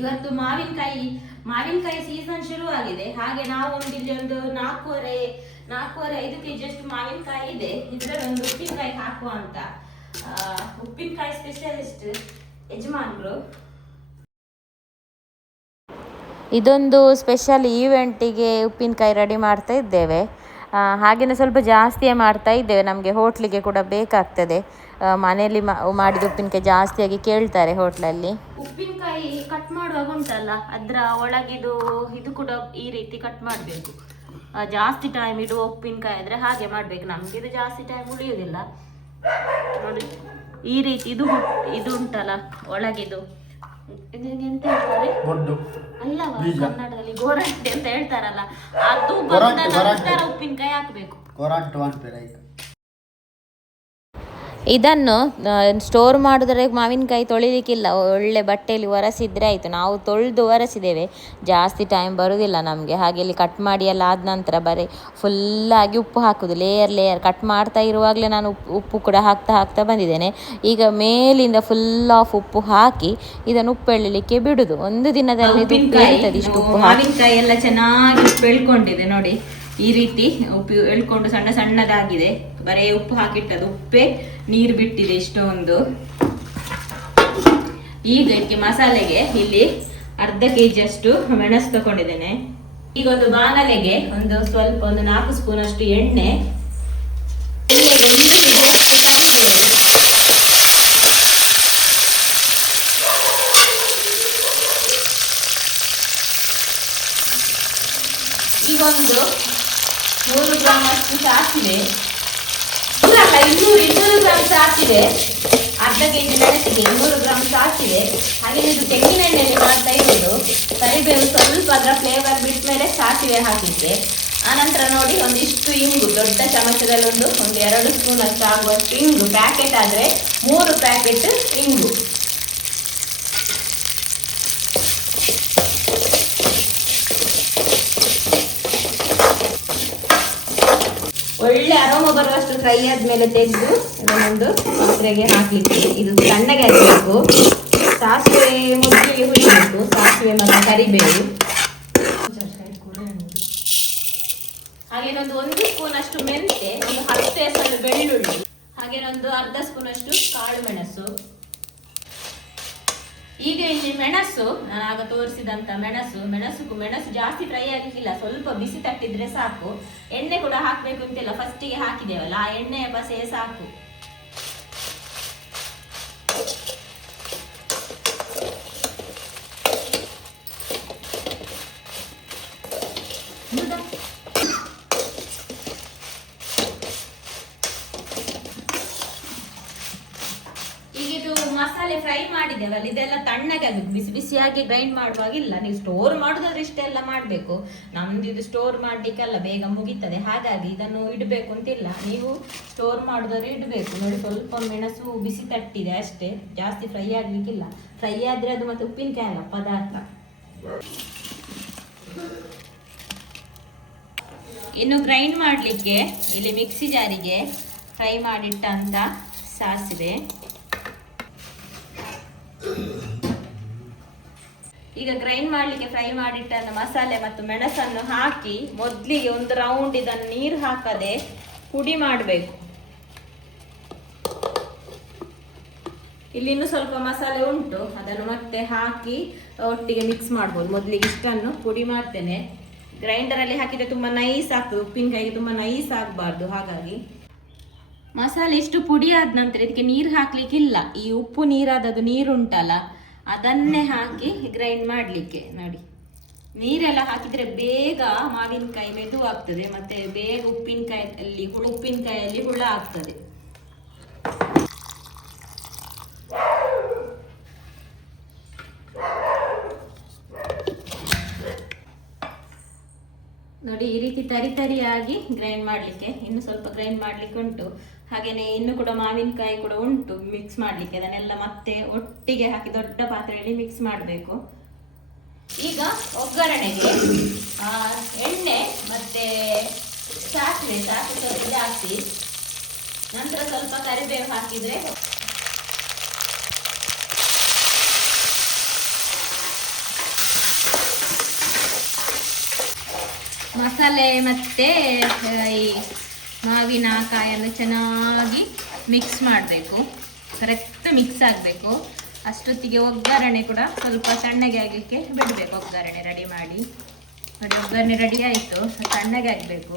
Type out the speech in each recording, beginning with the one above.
ಇವತ್ತು ಮಾವಿನಕಾಯಿ ಮಾವಿನಕಾಯಿ ಸೀಸನ್ ಶುರುವಾಗಿದೆ. ಹಾಗೆ ನಾವು ಒಂದು ಇಲ್ಲಿ ಒಂದು ನಾಲ್ಕೂವರೆ ನಾಲ್ಕೂವರೆ ಐದು ಕೆಜಿ ಅಷ್ಟು ಮಾವಿನಕಾಯಿ ಇದೆ. ಇದ್ರಲ್ಲಿ ಒಂದು ಉಪ್ಪಿನಕಾಯಿ ಹಾಕುವ ಅಂತ. ಉಪ್ಪಿನಕಾಯಿ ಸ್ಪೆಷಲಿಸ್ಟ್ ಯಜಮಾನ್ರು. ಇದೊಂದು ಸ್ಪೆಷಲ್ ಈವೆಂಟಿಗೆ ಉಪ್ಪಿನಕಾಯಿ ರೆಡಿ ಮಾಡ್ತಾ ಇದ್ದೇವೆ. ಹಾಗೆಯೇ ಸ್ವಲ್ಪ ಜಾಸ್ತಿಯೇ ಮಾಡ್ತಾ ಇದ್ದೇವೆ. ನಮಗೆ ಹೋಟ್ಲಿಗೆ ಕೂಡ ಬೇಕಾಗ್ತದೆ. ಮನೆಯಲ್ಲಿ ಮಾಡಿದ ಉಪ್ಪಿನಕಾಯಿ ಜಾಸ್ತಿಯಾಗಿ ಕೇಳ್ತಾರೆ ಹೋಟ್ಲಲ್ಲಿ. ಉಪ್ಪಿನಕಾಯಿ ಕಟ್ ಮಾಡುವಾಗ ಉಂಟಲ್ಲ ಅದರ ಒಳಗಿದು ಇದು ಕೂಡ ಈ ರೀತಿ ಕಟ್ ಮಾಡಬೇಕು. ಜಾಸ್ತಿ ಟೈಮ್ ಇಡುವ ಉಪ್ಪಿನಕಾಯಿ ಆದರೆ ಹಾಗೆ ಮಾಡಬೇಕು. ನಮಗೆ ಇದು ಜಾಸ್ತಿ ಟೈಮ್ ಉಳಿಯೋದಿಲ್ಲ ನೋಡಿ ಈ ರೀತಿ ಇದು ಇದು ಉಂಟಲ್ಲ ಒಳಗಿದು ಎಂತ ಹೇಳ್ತಾರೆ? ಬೀಜ. ಕನ್ನಡದಲ್ಲಿ ಗೋರಂಟಿ ಅಂತ ಹೇಳ್ತಾರಲ್ಲ. ಅದು ಉಪ್ಪಿನಕಾಯಿ ಹಾಕ್ಬೇಕು. ಇದನ್ನು ಸ್ಟೋರ್ ಮಾಡಿದ್ರೆ ಮಾವಿನಕಾಯಿ ತೊಳಿಲಿಕ್ಕಿಲ್ಲ. ಒಳ್ಳೆ ಬಟ್ಟೆಯಲ್ಲಿ ಒರೆಸಿದ್ರೆ ಆಯಿತು. ನಾವು ತೊಳೆದು ಒರೆಸಿದ್ದೇವೆ. ಜಾಸ್ತಿ ಟೈಮ್ ಬರೋದಿಲ್ಲ ನಮಗೆ. ಹಾಗೆ ಇಲ್ಲಿ ಕಟ್ ಮಾಡಿ ಎಲ್ಲ ಆದ ನಂತರ ಬರೀ ಫುಲ್ಲಾಗಿ ಉಪ್ಪು ಹಾಕೋದು. ಲೇಯರ್ ಲೇಯರ್ ಕಟ್ ಮಾಡ್ತಾ ಇರುವಾಗಲೇ ನಾನು ಉಪ್ಪು ಉಪ್ಪು ಕೂಡ ಹಾಕ್ತಾ ಹಾಕ್ತಾ ಬಂದಿದ್ದೇನೆ. ಈಗ ಮೇಲಿಂದ ಫುಲ್ ಆಫ್ ಉಪ್ಪು ಹಾಕಿ ಇದನ್ನು ಉಪ್ಪು ಎಳಿಲಿಕ್ಕೆ ಬಿಡುದು. ಒಂದು ದಿನದಲ್ಲಿ ಇಷ್ಟು ಉಪ್ಪು ಮಾವಿನಕಾಯಿ ಎಲ್ಲ ಚೆನ್ನಾಗಿ ಉಪ್ಪು ಎಳ್ಕೊಂಡಿದೆ ನೋಡಿ. ಈ ರೀತಿ ಉಪ್ಪು ಎಳ್ಕೊಂಡು ಸಣ್ಣ ಸಣ್ಣದಾಗಿದೆ. ಬರೀ ಉಪ್ಪು ಹಾಕಿಟ್ಟದ್ದು ಉಪ್ಪೆ ನೀರು ಬಿಟ್ಟಿದೆ ಇಷ್ಟೊಂದು. ಈಗ ಇದಕ್ಕೆ ಮಸಾಲೆಗೆ ಇಲ್ಲಿ ಅರ್ಧ ಕೆ ಜಿ ಅಷ್ಟು ಮೆಣಸು ತಗೊಂಡಿದ್ದೇನೆ ಈಗ ಒಂದು ಬಾಣಲೆಗೆ ಒಂದು ಸ್ವಲ್ಪ ಒಂದು ನಾಲ್ಕು ಸ್ಪೂನ್ ಅಷ್ಟು ಎಣ್ಣೆ. ಈಗೊಂದು ಮೂರು ಗ್ರಾಮ್ ಅಷ್ಟು ಸಾಸಿವೆ. ಇನ್ನೂರು ಇನ್ನೂರು ಗ್ರಾಮ್ ಸಾಸಿವೆ ಅರ್ಧ ಕೆ ಜಿ ಮೆಣಸಿಗೆ ಇನ್ನೂರು ಗ್ರಾಮ್ ಸಾಸಿವೆ ಹಾಗೆ ಇದು ತೆಂಗಿನ ಎಣ್ಣೆಯಲ್ಲಿ ಮಾಡ್ತಾ ಇರೋದು. ಕರಿಬೇವು ಸ್ವಲ್ಪ ಅದರ ಫ್ಲೇವರ್ ಬಿಟ್ಟ ಮೇಲೆ ಸಾಸಿವೆ ಹಾಕಿದ್ದೆ. ಆನಂತರ ನೋಡಿ ಒಂದಿಷ್ಟು ಇಂಗು, ದೊಡ್ಡ ಚಮಚದಲ್ಲಿ ಒಂದು ಒಂದು ಎರಡು ಸ್ಪೂನ್ ಅಷ್ಟು ಆಗುವಷ್ಟು ಇಂಗು. ಪ್ಯಾಕೆಟ್ ಆದರೆ ಮೂರು ಪ್ಯಾಕೆಟ್ ಇಂಗು. ಒಳ್ಳೆ ಅರೋಮ ಬರುವಷ್ಟು ಫ್ರೈ ಆದ್ಮೇಲೆ ತೆಗೆದು ಇದನ್ನೊಂದು ಪಾತ್ರೆಗೆ ಹಾಕ್ಲಿಕ್ಕೆ. ಇದು ತಣ್ಣಗೆ ಹಾಕಬೇಕು ಸಾಸಿವೆ ಮೊದಲಿಗೆ ಹುರಿಬೇಕು. ಸಾಸಿವೆ ಮತ್ತು ಕರಿಬೇವು. ಹಾಗೇನೊಂದು ಒಂದು ಸ್ಪೂನ್ ಅಷ್ಟು ಮೆಂತೆ ಒಂದು ಹತ್ತು ಎಸ್ ಬೆಳ್ಳುಳ್ಳಿ ಹಾಗೇನೊಂದು ಅರ್ಧ ಸ್ಪೂನ್ ಅಷ್ಟು ಕಾಳು ಮೆಣಸು. ಈಗ ಇಲ್ಲಿ ಮೆಣಸು ನಾನು ಆಗ ತೋರಿಸಿದಂತ ಮೆಣಸು ಮೆಣಸು ಮೆಣಸು ಜಾಸ್ತಿ ಫ್ರೈ ಆಗಲಿಕ್ಕಿಲ್ಲ ಸ್ವಲ್ಪ ಬಿಸಿ ತಟ್ಟಿದ್ರೆ ಸಾಕು. ಎಣ್ಣೆ ಕೂಡ ಹಾಕಬೇಕು ಅಂತಿಲ್ಲ ಫಸ್ಟಿಗೆ ಹಾಕಿದ್ದೇವಲ್ಲ, ಆ ಎಣ್ಣೆಯ ಬಸೆಯೇ ಸಾಕು ಹೌದಾ? ಈಗ ಇದು ಮಸಾಲೆ ಫ್ರೈ ಮಾಡಿದ್ದೇವಲ್ಲ ಇದೆಲ್ಲ ತಣ್ಣಗೆ ಆಗಬೇಕು ಬಿಸಿ ಬಿಸಿಯಾಗಿ ಗ್ರೈಂಡ್ ಮಾಡುವಾಗಿಲ್ಲ ನೀವು ಸ್ಟೋರ್ ಮಾಡುದಾದ್ರೆ ಇಷ್ಟೆಲ್ಲ ಮಾಡಬೇಕು. ನಮ್ದು ಇದು ಸ್ಟೋರ್ ಮಾಡ್ಲಿಕ್ಕೆಲ್ಲ, ಬೇಗ ಮುಗೀತದೆ. ಹಾಗಾಗಿ ಇದನ್ನು ಇಡಬೇಕು ಅಂತಿಲ್ಲ. ನೀವು ಸ್ಟೋರ್ ಮಾಡಿದ್ರೆ ಇಡಬೇಕು. ನೋಡಿ ಸ್ವಲ್ಪ ಮೆಣಸು ಬಿಸಿ ತಟ್ಟಿದೆ ಅಷ್ಟೇ. ಜಾಸ್ತಿ ಫ್ರೈ ಆಗ್ಲಿಕ್ಕಿಲ್ಲ. ಫ್ರೈ ಆದ್ರೆ ಅದು ಮತ್ತೆ ಉಪ್ಪಿನಕಾಯಿ ಅಲ್ಲ, ಪದಾರ್ಥ. ಇನ್ನು ಗ್ರೈಂಡ್ ಮಾಡಲಿಕ್ಕೆ, ಇಲ್ಲಿ ಮಿಕ್ಸಿ ಜಾರಿಗೆ ಫ್ರೈ ಮಾಡಿಟ್ಟಂತ ಸಾಸಿವೆ. ಈಗ ಗ್ರೈಂಡ್ ಮಾಡಲಿಕ್ಕೆ ಫ್ರೈ ಮಾಡಿಟ್ಟ ಮಸಾಲೆ ಮತ್ತು ಮೆಣಸನ್ನು ಹಾಕಿ ಮೊದಲಿಗೆ ಒಂದು ರೌಂಡ್ ಇದನ್ನು ನೀರು ಹಾಕದೆ ಪುಡಿ ಮಾಡಬೇಕು. ಇನ್ನೂ ಸ್ವಲ್ಪ ಮಸಾಲೆ ಉಂಟು, ಅದನ್ನು ಮತ್ತೆ ಹಾಕಿ ಒಟ್ಟಿಗೆ ಮಿಕ್ಸ್ ಮಾಡ್ಬೋದು. ಮೊದಲಿಗೆ ಇಷ್ಟನ್ನು ಪುಡಿ ಮಾಡ್ತೇನೆ. ಗ್ರೈಂಡರಲ್ಲಿ ಹಾಕಿದ್ರೆ ತುಂಬ ನೈಸ್ ಆಗ್ತದೆ, ಉಪ್ಪಿನಕಾಯಿಗೆ ತುಂಬ ನೈಸ್ ಆಗಬಾರ್ದು, ಹಾಗಾಗಿ. ಮಸಾಲೆ ಇಷ್ಟು ಪುಡಿ ಆದ ನಂತರ ಇದಕ್ಕೆ ನೀರು ಹಾಕ್ಲಿಕ್ಕಿಲ್ಲ. ಈ ಉಪ್ಪು ನೀರಾದದ್ದು ನೀರುಂಟಲ್ಲ ಅದನ್ನೇ ಹಾಕಿ ಗ್ರೈಂಡ್ ಮಾಡಲಿಕ್ಕೆ, ನೋಡಿ. ನೀರೆಲ್ಲ ಹಾಕಿದರೆ ಬೇಗ ಮಾವಿನಕಾಯಿ ಮೆದು ಆಗ್ತದೆ ಮತ್ತೆ ಬೇಗ ಉಪ್ಪಿನಕಾಯಲ್ಲಿ ಹುಳು, ಉಪ್ಪಿನಕಾಯಲ್ಲಿ ಹುಳ ಆಗ್ತದೆ. ನೋಡಿ, ಈ ರೀತಿ ತರಿ ತರಿಯಾಗಿ ಗ್ರೈಂಡ್ ಮಾಡಲಿಕ್ಕೆ, ಇನ್ನು ಸ್ವಲ್ಪ ಗ್ರೈಂಡ್ ಮಾಡಲಿಕ್ಕೆ ಉಂಟು. ಹಾಗೆಯೇ ಇನ್ನು ಕೂಡ ಮಾವಿನಕಾಯಿ ಕೂಡ ಉಂಟು ಮಿಕ್ಸ್ ಮಾಡಲಿಕ್ಕೆ. ಅದನ್ನೆಲ್ಲ ಮತ್ತೆ ಒಟ್ಟಿಗೆ ಹಾಕಿ ದೊಡ್ಡ ಪಾತ್ರೆಯಲ್ಲಿ ಮಿಕ್ಸ್ ಮಾಡಬೇಕು. ಈಗ ಒಗ್ಗರಣೆಗೆ ಎಣ್ಣೆ ಮತ್ತೆ ಸಾಸಿವೆ ಸಾಸಿವೆ ಸ್ವಲ್ಪ ಜಾಸ್ತಿ. ನಂತರ ಸ್ವಲ್ಪ ಕರಿಬೇವು ಹಾಕಿದ್ರೆ ಮಸಾಲೆ ಮತ್ತು ಈ ಮಾವಿನ ಕಾಯನ್ನು ಚೆನ್ನಾಗಿ ಮಿಕ್ಸ್ ಮಾಡಬೇಕು. ಕರೆಕ್ಟ್ ಮಿಕ್ಸ್ ಆಗಬೇಕು. ಅಷ್ಟೊತ್ತಿಗೆ ಒಗ್ಗರಣೆ ಕೂಡ ಸ್ವಲ್ಪ ತಣ್ಣಗೆ ಆಗಲಿಕ್ಕೆ ಬಿಡಬೇಕು. ಒಗ್ಗರಣೆ ರೆಡಿ ಮಾಡಿ. ನೋಡಿ ಒಗ್ಗರಣೆ ರೆಡಿ ಆಯಿತು. ತಣ್ಣಗೆ ಆಗಬೇಕು.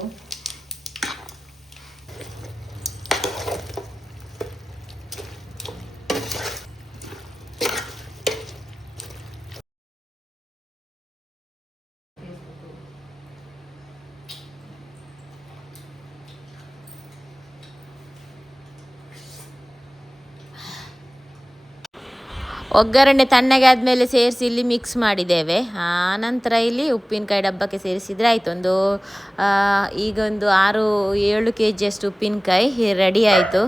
ಒಗ್ಗರಣೆ ತಣ್ಣಗೆ ಆದಮೇಲೆ ಸೇರಿಸಿ ಇಲ್ಲಿ ಮಿಕ್ಸ್ ಮಾಡಿದ್ದೇವೆ. ಆನಂತರ ಇಲ್ಲಿ ಉಪ್ಪಿನಕಾಯಿ ಡಬ್ಬಕ್ಕೆ ಸೇರಿಸಿದರೆ ಆಯಿತು. ಒಂದು ಈಗೊಂದು ಆರು, ಏಳು ಕೆ ಜಿಯಷ್ಟು ಉಪ್ಪಿನಕಾಯಿ ರೆಡಿ ಆಯಿತು.